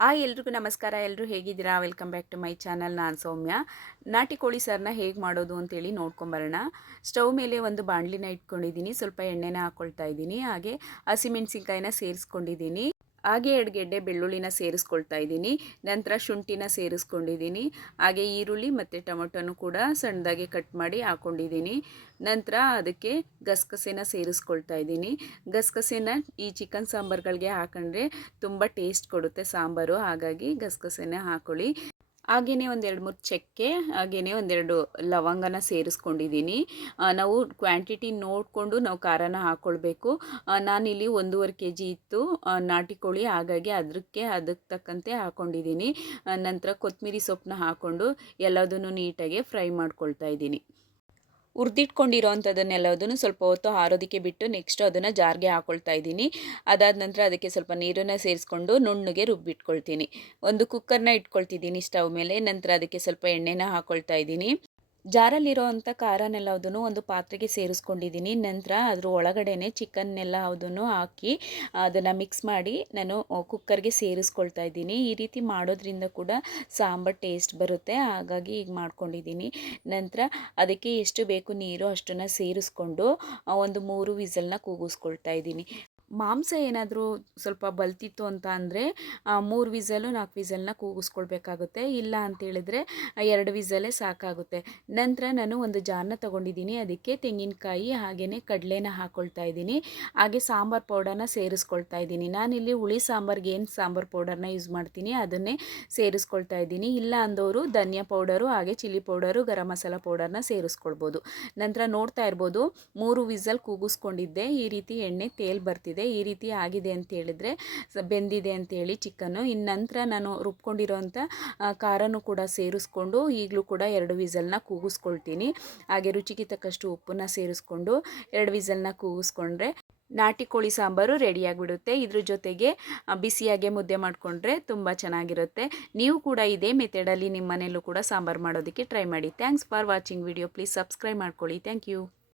ಎಲ್ರಿಗೂ ನಮಸ್ಕಾರ. ಎಲ್ಲರೂ ಹೇಗಿದ್ದೀರಾ? Welcome back to my channel. ನಾನು ಸೌಮ್ಯ. ನಾಟಿ ಕೋಳಿ ಸಾರನ್ನ ಹೇಗೆ ಮಾಡೋದು ಅಂತೇಳಿ ನೋಡ್ಕೊಂಬರೋಣ. ಸ್ಟವ್ ಮೇಲೆ ಒಂದು ಬಾಣಲಿನ ಇಟ್ಕೊಂಡಿದ್ದೀನಿ. ಸ್ವಲ್ಪ ಎಣ್ಣೆನ ಹಾಕ್ಕೊಳ್ತಾ ಇದ್ದೀನಿ. ಹಾಗೆ ಹಸಿಮೆಣಸಿನ್ಕಾಯಿನ ಸೇರಿಸ್ಕೊಂಡಿದ್ದೀನಿ. ಹಾಗೆ 2 ಗೆಡ್ಡೆ ಬೆಳ್ಳುಳ್ಳಿನ ಸೇರಿಸ್ಕೊಳ್ತಾ ಇದ್ದೀನಿ. ನಂತರ ಶುಂಠಿನ ಸೇರಿಸ್ಕೊಂಡಿದ್ದೀನಿ. ಹಾಗೆ ಈರುಳ್ಳಿ ಮತ್ತು ಟೊಮೊಟೊನು ಕೂಡ ಸಣ್ಣದಾಗಿ ಕಟ್ ಮಾಡಿ ಹಾಕ್ಕೊಂಡಿದ್ದೀನಿ. ನಂತರ ಅದಕ್ಕೆ ಗಸಗಸೆನ ಸೇರಿಸ್ಕೊಳ್ತಾ ಇದ್ದೀನಿ. ಗಸಗಸೆನ ಈ ಚಿಕನ್ ಸಾಂಬಾರುಗಳಿಗೆ ಹಾಕೊಂಡ್ರೆ ತುಂಬ ಟೇಸ್ಟ್ ಕೊಡುತ್ತೆ ಸಾಂಬಾರು. ಹಾಗಾಗಿ ಗಸಗಸೆನ ಹಾಕ್ಕೊಳ್ಳಿ. ಹಾಗೆಯೇ ಒಂದು 2-3 ಚಕ್ಕೆ, ಹಾಗೆಯೇ ಒಂದೆರಡು ಲವಂಗನ ಸೇರಿಸ್ಕೊಂಡಿದ್ದೀನಿ. ನಾವು ಕ್ವಾಂಟಿಟಿ ನೋಡಿಕೊಂಡು ನಾವು ಖಾರನ ಹಾಕ್ಕೊಳ್ಬೇಕು. ನಾನಿಲ್ಲಿ 1.5 kg ಇತ್ತು ನಾಟಿ ಕೋಳಿ, ಹಾಗಾಗಿ ಅದಕ್ಕೆ ತಕ್ಕಂತೆ ಹಾಕ್ಕೊಂಡಿದ್ದೀನಿ. ನಂತರ ಕೊತ್ತಂಬರಿ ಸೊಪ್ಪನ್ನ ಹಾಕ್ಕೊಂಡು ಎಲ್ಲದನ್ನು ನೀಟಾಗಿ ಫ್ರೈ ಮಾಡ್ಕೊಳ್ತಾ ಇದ್ದೀನಿ. ಹುರಿದಿಟ್ಕೊಂಡಿರೋ ಅಂಥದ್ದನ್ನೆಲ್ಲದನ್ನು ಸ್ವಲ್ಪ ಹೊತ್ತು ಆರೋದಕ್ಕೆ ಬಿಟ್ಟು ನೆಕ್ಸ್ಟ್ ಅದನ್ನು ಜಾರ್ಗೆ ಹಾಕ್ಕೊಳ್ತಾ ಇದ್ದೀನಿ. ಅದಾದ ನಂತರ ಅದಕ್ಕೆ ಸ್ವಲ್ಪ ನೀರನ್ನು ಸೇರಿಸ್ಕೊಂಡು ನುಣ್ಣಗೆ ರುಬ್ಬಿಟ್ಕೊಳ್ತೀನಿ. ಒಂದು ಕುಕ್ಕರ್ನ ಇಟ್ಕೊಳ್ತಿದ್ದೀನಿ ಸ್ಟವ್ ಮೇಲೆ. ನಂತರ ಅದಕ್ಕೆ ಸ್ವಲ್ಪ ಎಣ್ಣೆನ ಹಾಕ್ಕೊಳ್ತಾ ಇದ್ದೀನಿ. ಜಾರಲ್ಲಿರೋ ಅಂಥ ಖಾರನೆಲ್ಲದನ್ನು ಒಂದು ಪಾತ್ರೆಗೆ ಸೇರಿಸ್ಕೊಂಡಿದ್ದೀನಿ. ನಂತರ ಅದ್ರ ಒಳಗಡೆನೆ ಚಿಕನ್ನೆಲ್ಲ ಅದನ್ನು ಹಾಕಿ ಅದನ್ನು ಮಿಕ್ಸ್ ಮಾಡಿ ನಾನು ಕುಕ್ಕರ್ಗೆ ಸೇರಿಸ್ಕೊಳ್ತಾ ಇದ್ದೀನಿ. ಈ ರೀತಿ ಮಾಡೋದ್ರಿಂದ ಕೂಡ ಸಾಂಬಾರು ಟೇಸ್ಟ್ ಬರುತ್ತೆ. ಹಾಗಾಗಿ ಈಗ ಮಾಡ್ಕೊಂಡಿದ್ದೀನಿ. ನಂತರ ಅದಕ್ಕೆ ಎಷ್ಟು ಬೇಕು ನೀರು ಅಷ್ಟನ್ನು ಸೇರಿಸ್ಕೊಂಡು ಒಂದು 3 ವಿಸಲ್ನ ಕೂಗಿಸ್ಕೊಳ್ತಾ ಇದ್ದೀನಿ. ಮಾಂಸ ಏನಾದರೂ ಸ್ವಲ್ಪ ಬಲ್ತಿತ್ತು ಅಂತ ಅಂದರೆ 3 ವಿಸಲು 4 ವಿಸಲ್ನ ಕೂಗಿಸ್ಕೊಳ್ಬೇಕಾಗುತ್ತೆ. ಇಲ್ಲ ಅಂತೇಳಿದ್ರೆ 2 ವಿಸಲೇ ಸಾಕಾಗುತ್ತೆ. ನಂತರ ನಾನು ಒಂದು ಜಾರನ್ನ ತೊಗೊಂಡಿದ್ದೀನಿ. ಅದಕ್ಕೆ ತೆಂಗಿನಕಾಯಿ ಹಾಗೆಯೇ ಕಡಲೆನ ಹಾಕ್ಕೊಳ್ತಾ ಇದ್ದೀನಿ. ಹಾಗೆ ಸಾಂಬಾರು ಪೌಡರ್ನ ಸೇರಿಸ್ಕೊಳ್ತಾ ಇದ್ದೀನಿ. ನಾನಿಲ್ಲಿ ಹುಳಿ ಸಾಂಬಾರಿಗೆ ಏನು ಸಾಂಬಾರು ಪೌಡರ್ನ ಯೂಸ್ ಮಾಡ್ತೀನಿ ಅದನ್ನೇ ಸೇರಿಸ್ಕೊಳ್ತಾ ಇದ್ದೀನಿ. ಇಲ್ಲ ಅಂದವರು ಧನಿಯಾ ಪೌಡರು ಹಾಗೆ ಚಿಲ್ಲಿ ಪೌಡರು, ಗರಂ ಮಸಾಲ ಪೌಡರ್ನ ಸೇರಿಸ್ಕೊಳ್ಬೋದು. ನಂತರ ನೋಡ್ತಾ ಇರ್ಬೋದು 3 ವಿಸಲ್ ಕೂಗಿಸ್ಕೊಂಡಿದ್ದೆ. ಈ ರೀತಿ ಎಣ್ಣೆ ತೇಲ್ ಬರ್ತಿದೆ. ಈ ರೀತಿ ಆಗಿದೆ ಅಂತ ಹೇಳಿದ್ರೆ ಬೆಂದಿದೆ ಅಂತೇಳಿ ಚಿಕನ್ನು. ಇನ್ನು ನಂತರ ನಾನು ರುಬ್ಕೊಂಡಿರೋಂಥ ಖಾರನೂ ಕೂಡ ಸೇರಿಸ್ಕೊಂಡು ಈಗಲೂ ಕೂಡ 2 ವಿಸಲ್ನ ಕೂಗಿಸ್ಕೊಳ್ತೀನಿ. ಹಾಗೆ ರುಚಿಗೆ ತಕ್ಕಷ್ಟು ಉಪ್ಪನ್ನ ಸೇರಿಸ್ಕೊಂಡು 2 ವಿಸಲ್ನ ಕೂಗಿಸ್ಕೊಂಡ್ರೆ ನಾಟಿ ಕೋಳಿ ಸಾಂಬಾರು ರೆಡಿಯಾಗಿಬಿಡುತ್ತೆ. ಇದ್ರ ಜೊತೆಗೆ ಬಿಸಿಯಾಗೆ ಮುದ್ದೆ ಮಾಡಿಕೊಂಡ್ರೆ ತುಂಬ ಚೆನ್ನಾಗಿರುತ್ತೆ. ನೀವು ಕೂಡ ಇದೇ ಮೆಥಡಲ್ಲಿ ನಿಮ್ಮ ಮನೆಯಲ್ಲೂ ಕೂಡ ಸಾಂಬಾರು ಮಾಡೋದಕ್ಕೆ ಟ್ರೈ ಮಾಡಿ. Thanks for watching video. Please subscribe ಮಾಡ್ಕೊಳ್ಳಿ. Thank you.